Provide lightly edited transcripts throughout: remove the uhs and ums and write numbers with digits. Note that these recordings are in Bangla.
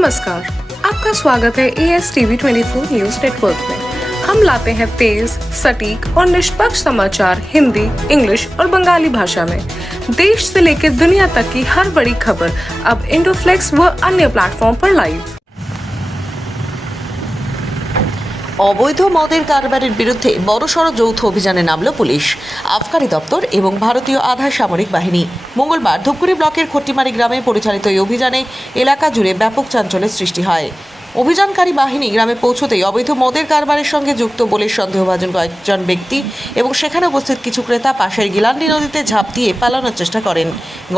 नमस्कार, आपका स्वागत है ASTV 24 न्यूज नेटवर्क में। हम लाते हैं तेज, सटीक और निष्पक्ष समाचार हिंदी, इंग्लिश और बंगाली भाषा में। देश से लेकर दुनिया तक की हर बड़ी खबर अब इंडोफ्लेक्स व अन्य प्लेटफॉर्म पर लाइव। অবৈধ মদের কারবারের বিরুদ্ধে বড়সড় যৌথ অভিযানে নামল পুলিশ, আবকারি দপ্তর এবং ভারতীয় আধা সামরিক বাহিনী। মঙ্গলবার ধূপগুড়ি ব্লকের খট্টিমারি গ্রামে পরিচালিত এই অভিযানে এলাকা জুড়ে ব্যাপক চাঞ্চল্যের সৃষ্টি হয়। অভিযানকারী বাহিনী গ্রামে পৌঁছতেই অবৈধ মদের কারবারের সঙ্গে যুক্ত বলে সন্দেহভাজন কয়েকজন ব্যক্তি এবং সেখানে উপস্থিত কিছু ক্রেতা পাশের গিলান্ডি নদীতে ঝাঁপ দিয়ে পালানোর চেষ্টা করেন।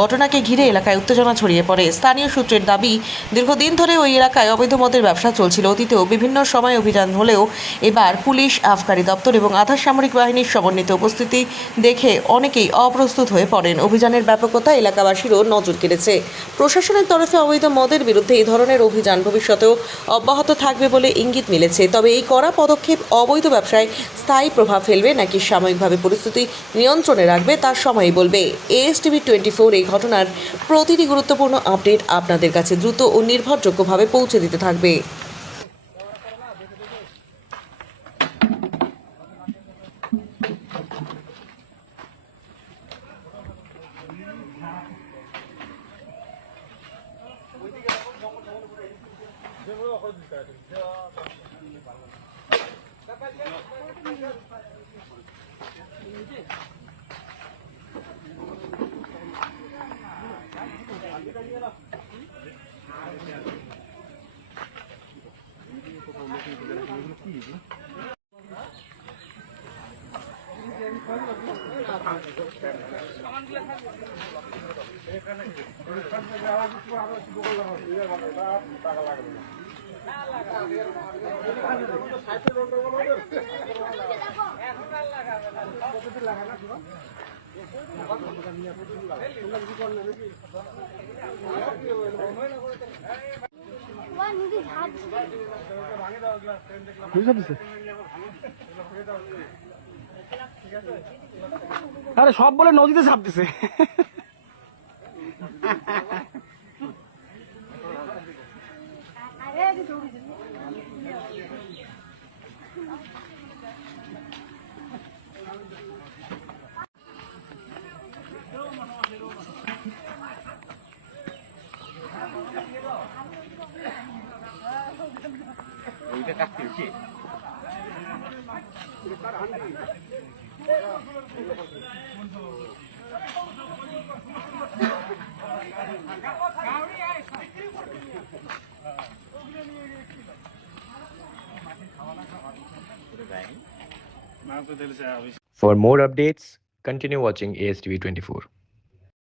ঘটনাকে ঘিরে এলাকায় উত্তেজনা ছড়িয়ে পড়ে। স্থানীয় সূত্রের দাবি, দীর্ঘদিন ধরে ওই এলাকায় অবৈধ মদের ব্যবসা চলছিল। অতীতেও বিভিন্ন সময় অভিযান হলেও এবার পুলিশ, আবকারি দপ্তর এবং আধা সামরিক বাহিনীর সমন্বিত উপস্থিতি দেখে অনেকেই অপ্রস্তুত হয়ে পড়েন। অভিযানের ব্যাপকতা এলাকাবাসীরও নজর কেড়েছে। প্রশাসনের তরফে অবৈধ মদের বিরুদ্ধে এই ধরনের অভিযান ভবিষ্যতেও অব্যাহত থাকবে বলে ইঙ্গিত মিলেছে। তবে এই কড়া পদক্ষেপ অবৈধ ব্যবসায় স্থায়ী প্রভাব ফেলবে নাকি সাময়িকভাবে পরিস্থিতি নিয়ন্ত্রণে রাখবে তা সময়ই বলবে। ASTV 24 এই ঘটনার প্রতিটি গুরুত্বপূর্ণ আপডেট আপনাদের কাছে দ্রুত ও নির্ভরযোগ্যভাবে পৌঁছে দিতে থাকবে। আরে সব বলে নদীতে ঝাঁপ দিছে। For more updates, continue watching ASTV 24.